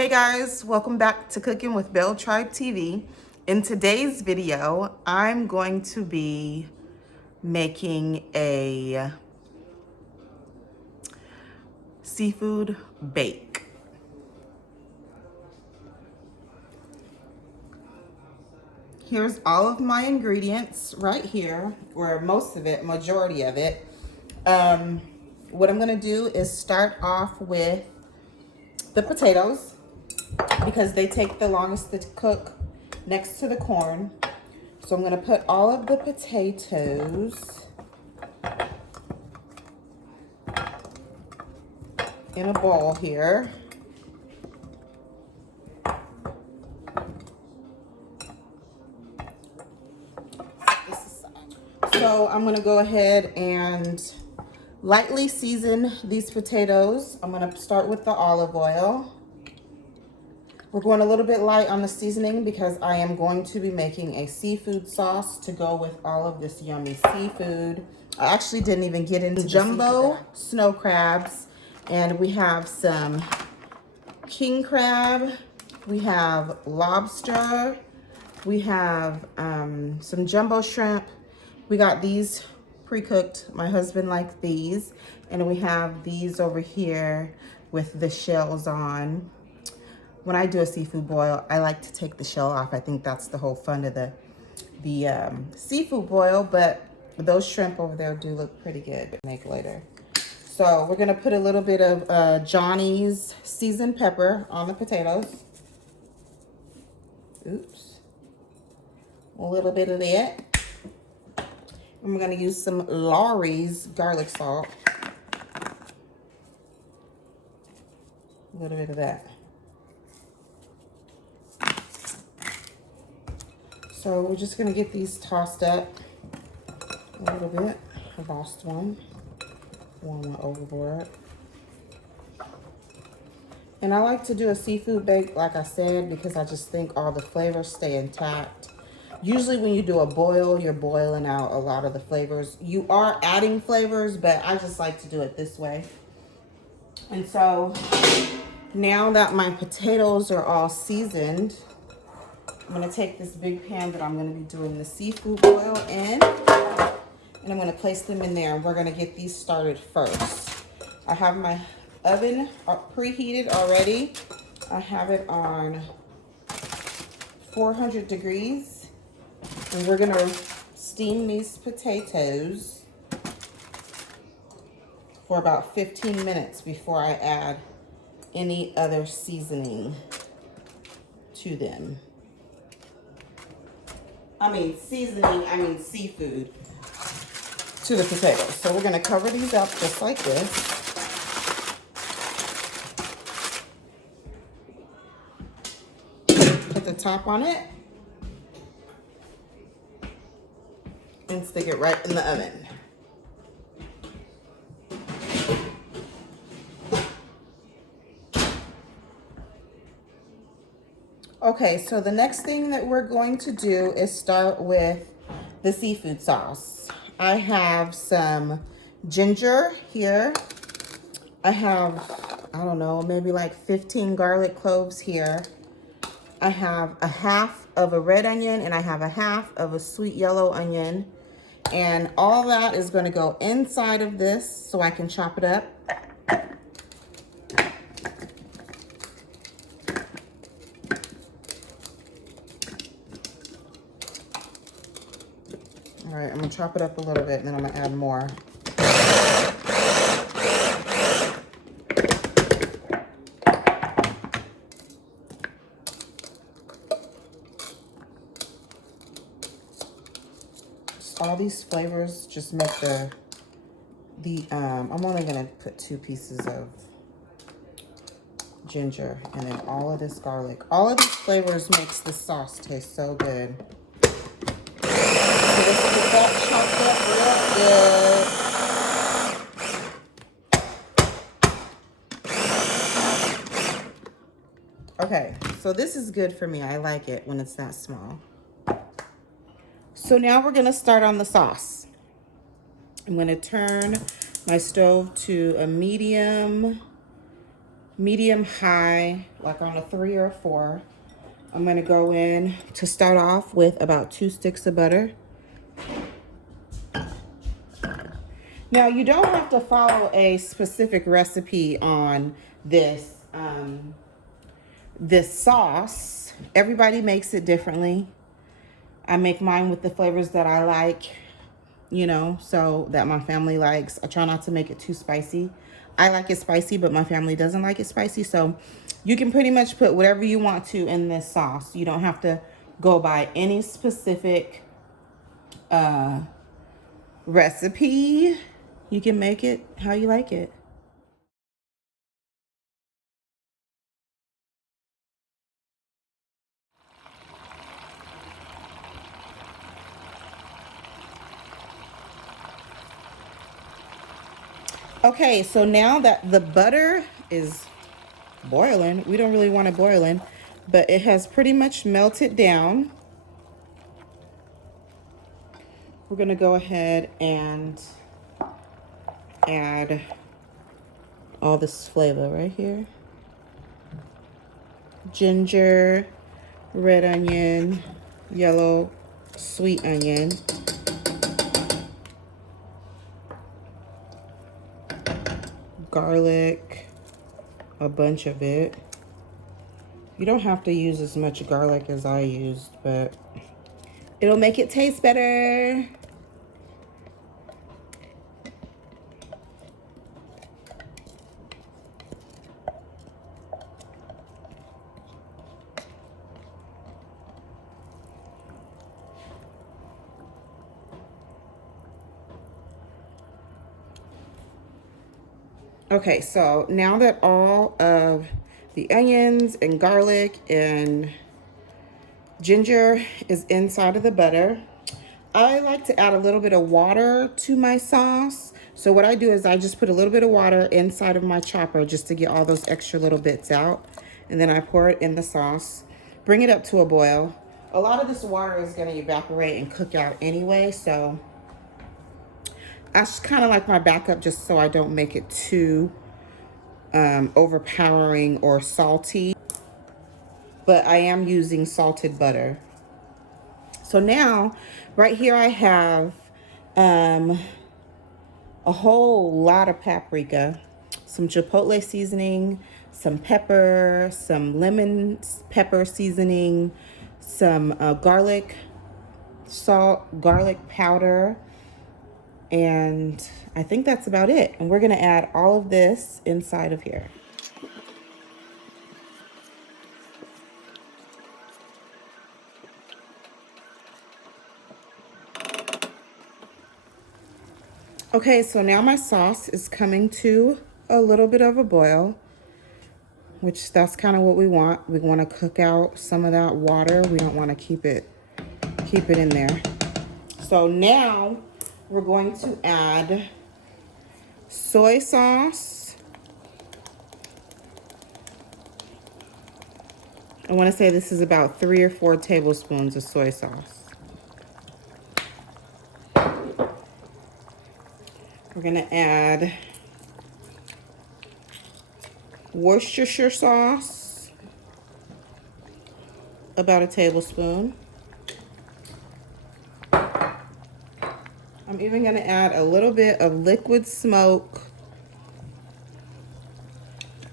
Hey guys, welcome back to Cooking with Belle Tribe TV. In today's video, I'm going to be making a seafood bake. Here's all of my ingredients right here, or most of it, majority of it. What I'm gonna do is start off with the potatoes because they take the longest to cook next to the corn. So I'm gonna put all of the potatoes in a bowl here. So I'm gonna go ahead and lightly season these potatoes. I'm gonna start with the olive oil. We're going a little bit light on the seasoning because I am going to be making a seafood sauce to go with all of this yummy seafood. I actually didn't even get into jumbo snow crabs, and we have some king crab, we have lobster, we have some jumbo shrimp. We got these pre-cooked. My husband likes these. And we have these over here with the shells on. When I do a seafood boil, I like to take the shell off. I think that's the whole fun of the seafood boil, but those shrimp over there do look pretty good to make later. So we're gonna put a little bit of Johnny's seasoned pepper on the potatoes. Oops. A little bit of that. And we're gonna use some Lawry's garlic salt. A little bit of that. So we're just gonna get these tossed up a little bit. I lost one. One went overboard. And I like to do a seafood bake, like I said, because I just think all the flavors stay intact. Usually when you do a boil, you're boiling out a lot of the flavors. You are adding flavors, but I just like to do it this way. And so now that my potatoes are all seasoned, I'm gonna take this big pan that I'm gonna be doing the seafood boil in, and I'm gonna place them in there, and we're gonna get these started first. I have my oven preheated already. I have it on 400 degrees. And we're gonna steam these potatoes for about 15 minutes before I add any other seasoning to them. I mean seafood to the potatoes. So we're gonna cover these up just like this. Put the top on it. And stick it right in the oven. Okay, so the next thing that we're going to do is start with the seafood sauce. I have some ginger here. I have, I don't know, maybe like 15 garlic cloves here. I have a half of a red onion, and I have a half of a sweet yellow onion. And all that is going to go inside of this so I can chop it up. All right, I'm going to chop it up a little bit, and then I'm going to add more. All these flavors just make I'm only gonna put 2 pieces of ginger, and then all of this garlic. All of these flavors makes the sauce taste so good. So let's get that chopped up real good. Okay, so this is good for me. I like it when it's that small. So now we're gonna start on the sauce. I'm gonna turn my stove to a medium medium high, like on a 3 or a 4. I'm gonna go in to start off with about 2 sticks of butter. Now you don't have to follow a specific recipe on this this sauce. Everybody makes it differently. I make mine with the flavors that I like, you know, so that my family likes. I try not to make it too spicy. I like it spicy, but my family doesn't like it spicy. So you can pretty much put whatever you want to in this sauce. You don't have to go by any specific recipe. You can make it how you like it. Okay, so now that the butter is boiling, we don't really want it boiling, but it has pretty much melted down. We're gonna go ahead and add all this flavor right here. Ginger, red onion, yellow sweet onion, garlic, a bunch of it. You don't have to use as much garlic as I used, but it'll make it taste better. Okay, so now that all of the onions and garlic and ginger is inside of the butter, I like to add a little bit of water to my sauce. So what I do is I just put a little bit of water inside of my chopper just to get all those extra little bits out. And then I pour it in the sauce, bring it up to a boil. A lot of this water is gonna evaporate and cook out anyway, so that's kind of like my backup just so I don't make it too overpowering or salty. But I am using salted butter. So now, right here I have a whole lot of paprika, some chipotle seasoning, some pepper, some lemon pepper seasoning, some garlic salt, garlic powder, and I think that's about it. And we're gonna add all of this inside of here. Okay, so now my sauce is coming to a little bit of a boil, which that's kind of what we want. We want to cook out some of that water. We don't want to keep it in there. So now we're going to add soy sauce. I want to say this is about 3 or 4 tablespoons of soy sauce. We're going to add Worcestershire sauce, about a tablespoon. I'm even going to add a little bit of liquid smoke,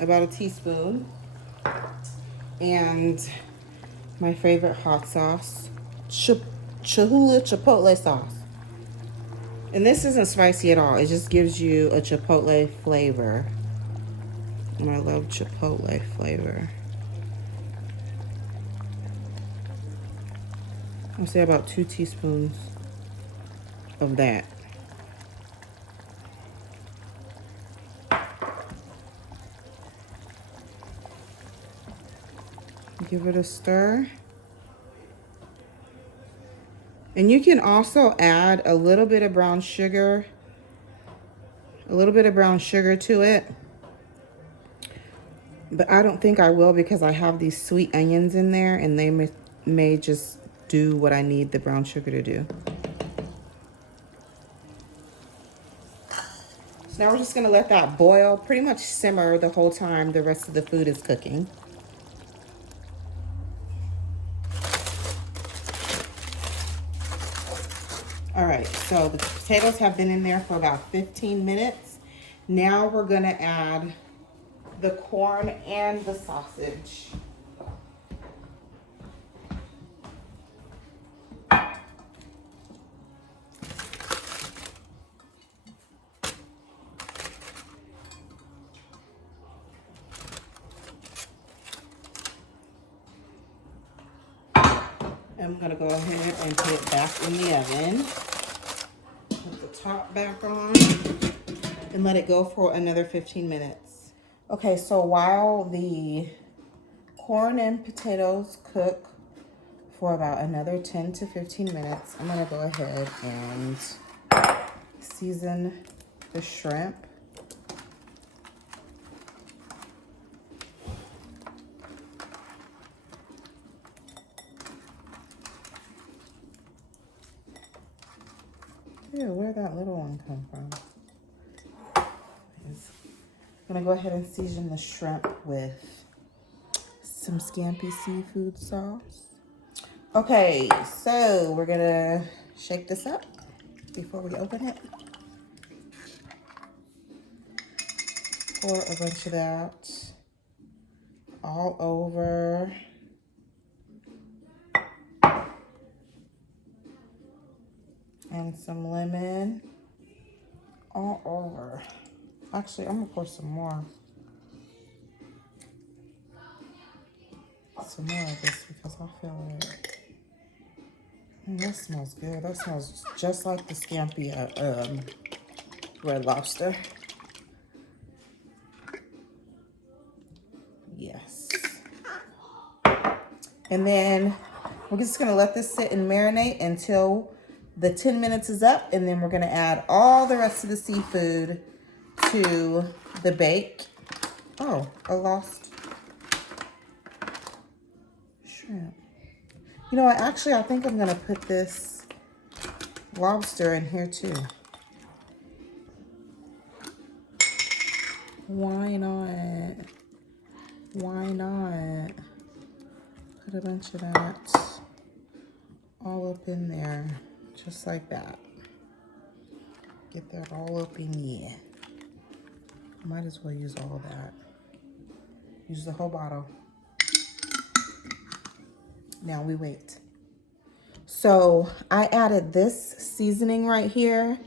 about a teaspoon. And my favorite hot sauce, Cholula Chipotle sauce. And this isn't spicy at all. It just gives you a chipotle flavor. And I love chipotle flavor. I'll say about 2 teaspoons of that. Give it a stir. And you can also add a little bit of brown sugar, to it. But I don't think I will because I have these sweet onions in there and they may just do what I need the brown sugar to do. So now we're just gonna let that boil, pretty much simmer the whole time the rest of the food is cooking. All right, so the potatoes have been in there for about 15 minutes. Now we're gonna add the corn and the sausage. I'm gonna go ahead and put it back in the oven. Put the top back on and let it go for another 15 minutes. Okay, so while the corn and potatoes cook for about another 10 to 15 minutes, I'm gonna go ahead and season the shrimp. Ew, where'd that little one come from? I'm gonna go ahead and season the shrimp with some Scampi seafood sauce. Okay, so we're gonna shake this up before we open it. Pour a bunch of that all over. And some lemon all over. Actually, I'm gonna pour some more. Some more of this because I feel like that smells good. That smells just like the Scampi Red Lobster. Yes. And then we're just gonna let this sit and marinate until the 10 minutes is up, and then we're gonna add all the rest of the seafood to the bake. Oh, I lost shrimp. You know what, actually, I think I'm gonna put this lobster in here too. Why not? Why not? Put a bunch of that all up in there, just like that. Get that all up in here. Might as well use all that. Use the whole bottle. Now we wait. So I added this seasoning right here.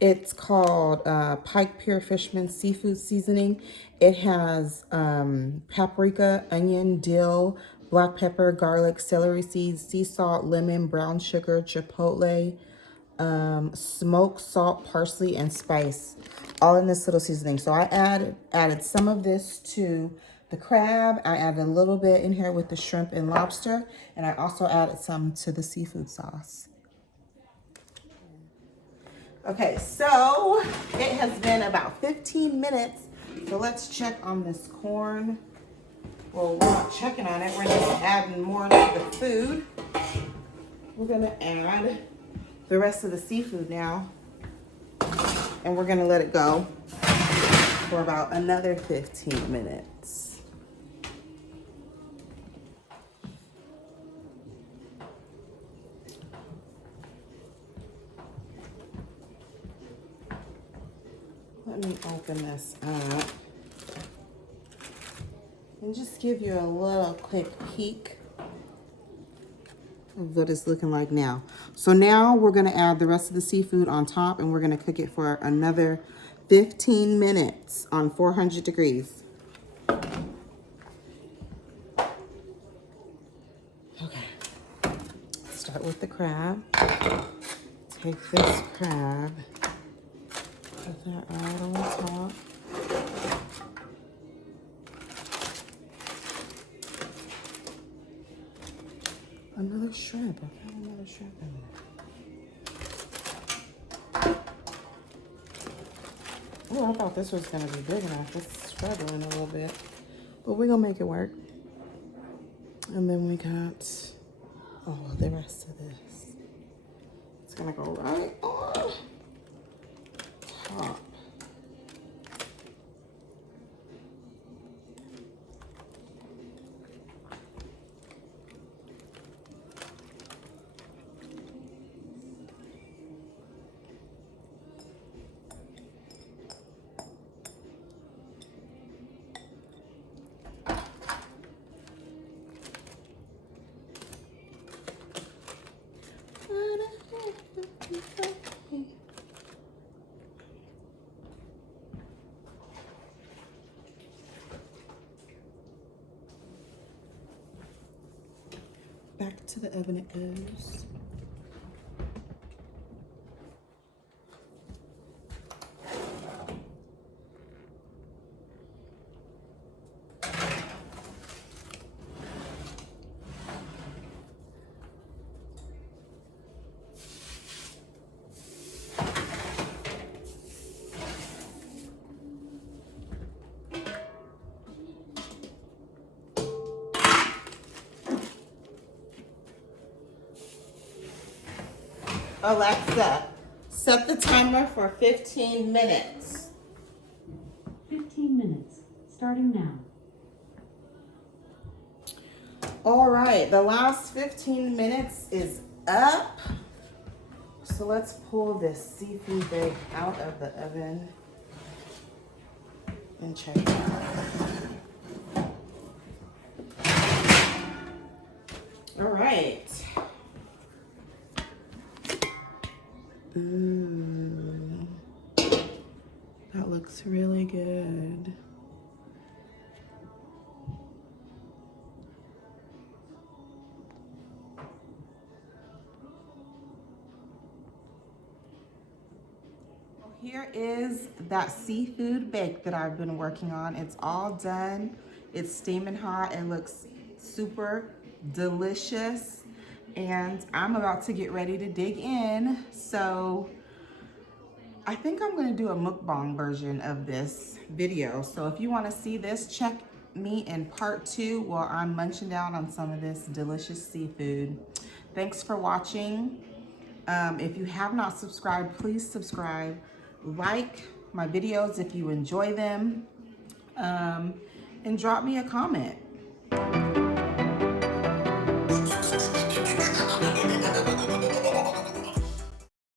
It's called Pike Pier Fishman Seafood Seasoning. It has paprika, onion, dill, black pepper, garlic, celery seeds, sea salt, lemon, brown sugar, chipotle, smoked salt, parsley, and spice, all in this little seasoning. So I added some of this to the crab. I added a little bit in here with the shrimp and lobster, and I also added some to the seafood sauce. Okay, so it has been about 15 minutes. So let's check on this corn. Well, we're not checking on it. We're just adding more to the food. We're gonna add the rest of the seafood now, and we're gonna let it go for about another 15 minutes. Let me open this up and just give you a little quick peek of what it's looking like now. So now we're gonna add the rest of the seafood on top, and we're gonna cook it for another 15 minutes on 400 degrees. Okay, start with the crab. Take this crab, put that right on top. Another shrimp. I found another shrimp in there. Oh, I thought this was gonna be big enough. It's struggling a little bit, but we're gonna make it work. And then we got the rest of this. It's gonna go right on top. To the oven it goes. Alexa, set the timer for 15 minutes. 15 minutes, starting now. All right, the last 15 minutes is up. So let's pull this seafood bake out of the oven and check it out. All right. Ooh, that looks really good. Here is that seafood bake that I've been working on. It's all done. It's steaming hot. It looks super delicious. And I'm about to get ready to dig in. So I think I'm gonna do a mukbang version of this video. So if you wanna see this, check me in part 2 while I'm munching down on some of this delicious seafood. Thanks for watching. If you have not subscribed, please subscribe. Like my videos if you enjoy them, and drop me a comment.